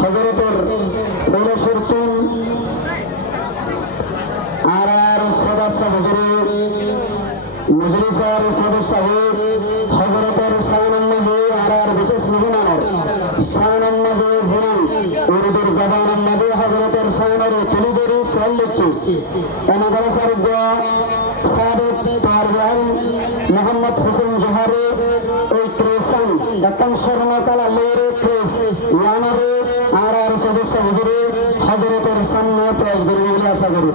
হযরতের পৌরসুরতুন আর সদস্য হুজুর মজলিসের সদস্য হযরতের শাহনবী আর বিশেষ মেহমান শাহনবী জিনান উর্দুর জবানের নবী হযরতের শাহনবী তুলিদের সাল্লাল্লাহু এনাগাসার দোয়া সাদেক তারবিয়ান মোহাম্মদ হোসেন জোহারে এই ক্রেসান দত্তম শর্মাকাল আল্লাহর ক্রেস ইয়ানরে আর সদস্য হুজুর হযরতের সামনে পেশ করবে বলে আশা করি।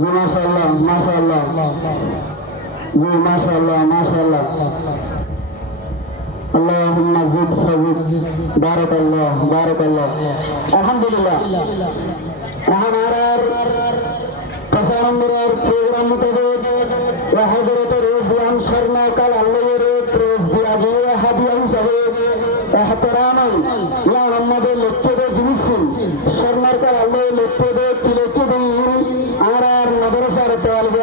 জি মাশাআল্লাহ মাশাআল্লাহ জি মাশাআল্লাহ মাশাআল্লাহ আল্লাহুম্মা জিদ ফাজিদ বারাকাল্লাহ বারাকাল্লাহ আলহামদুলিল্লাহ। আমাদের প্রোগ্রামের প্রোগ্রাম মোতাবেক হযরতের রিজওয়ান শর্মা কাল আল্লাহর প্রেস দিয়া গিয়ে হাদিয়া হিসাবে এহতরামান ইয়া আমাদের লেখতে জিনিসিন শর্মার কাল আল্লাহ লেখতে তিলেকে দিন আর মাদ্রাসার তালিবে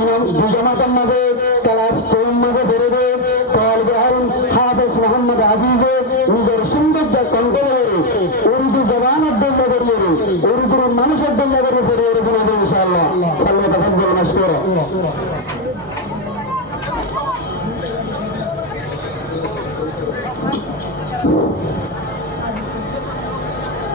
ইলম দুজামাতের মধ্যে ক্লাস 4 মধ্যে বেরোবে তালিবে ইলম হাফেজ মোহাম্মদ আজিজ নিজের সৌন্দর্য কন্ট্রোল করে উর্দু জবান অধ্যয়ন করিয়ে উর্দুর মানুষ অধ্যয়ন করে ফিরে এরকম হবে ইনশাআল্লাহ। আল্লাহ তাআলা মাশকুরা।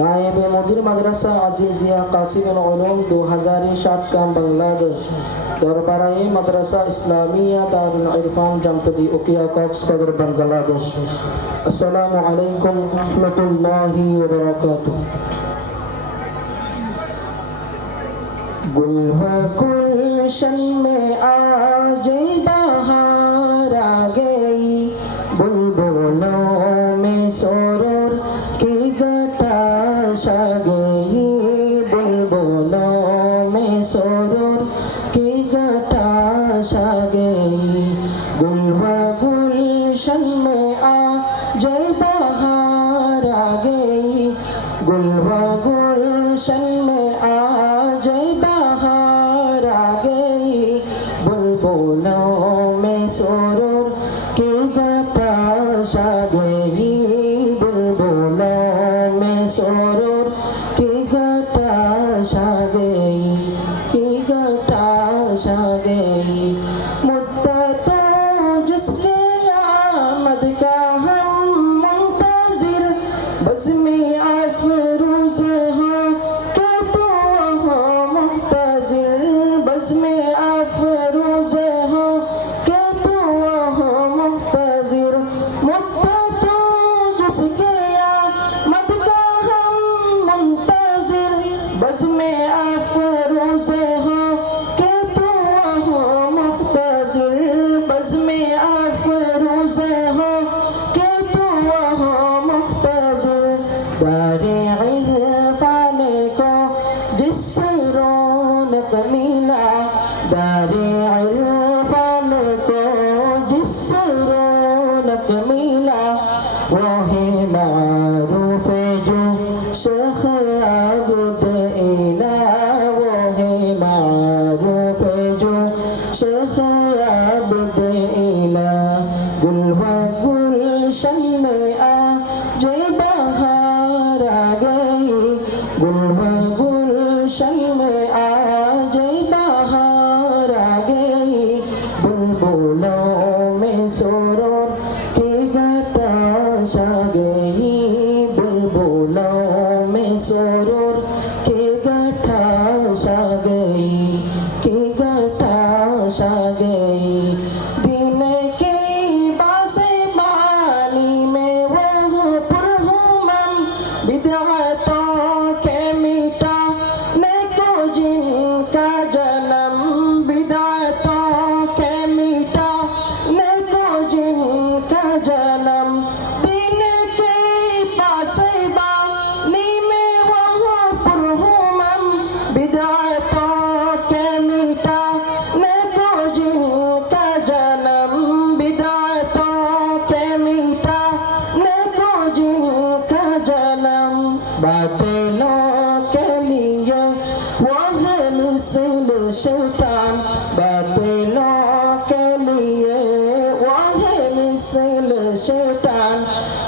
नायब मुदीर मदरसा अजीजिया कासिम उलूम 2000 शाटकाम बांग्लादेश दरबाराए मदरसा इस्लामिया दारुल इरफान जमतली उकिया कॉक्सबर्ग बांग्लादेश। अस्सलामु अलैकुम रहमतुल्लाहि व बरकातुहू। गुल व गुलशन में आज बहार आ गई बुलबुलों में सुरूर की घटा छा गई बुलबुलों में सुरूर की घटा छा गई। गुल व गुलशन में आज बहार आ गई गुल व गुलशन में आज बहार आ गई बुलबुलों में सुरूर की घटा छा गई बुलबुलों में सुरूर की घटा छा गई की घटा छा गई। मुद्दतों जिसके आमद का हम मुंतजिर बज़्म-ए अफ़रूज़ हो के तो हो मुंतजिर बज़्म-ए अफ़रूज़ हो के तो हो मुंतजिर। मुद्दतों जिसके आमद का हम मुंतजिर बज़्म-ए अफ़रूज़ हो के तो हो मुंतजिर बज़्म-ए अफ़रूज़ हो के तो हो मुंतजिर। दारे इरफान को जिससे रौनक मिला दारे इरफान को जिससे रौनक मिला वो है मारूफ जो शेख अब्द इला वो है मारूफ जो शेख अब्द इला। गुल व गुलशन में आज बहार आ गई गुल व गुलशन में आज बहार आ गई बुलबुलों में सुरूर की घटा छा गई बुलबुलों में सुरूर की घटा छा गई की घटा छा गई। दिन के बासे पानी में वो पुरहुमम बिदअतों के मिटाने को जिनका जन्म बिदअतों के मिटाने को जिनका जन्म। दिन के টান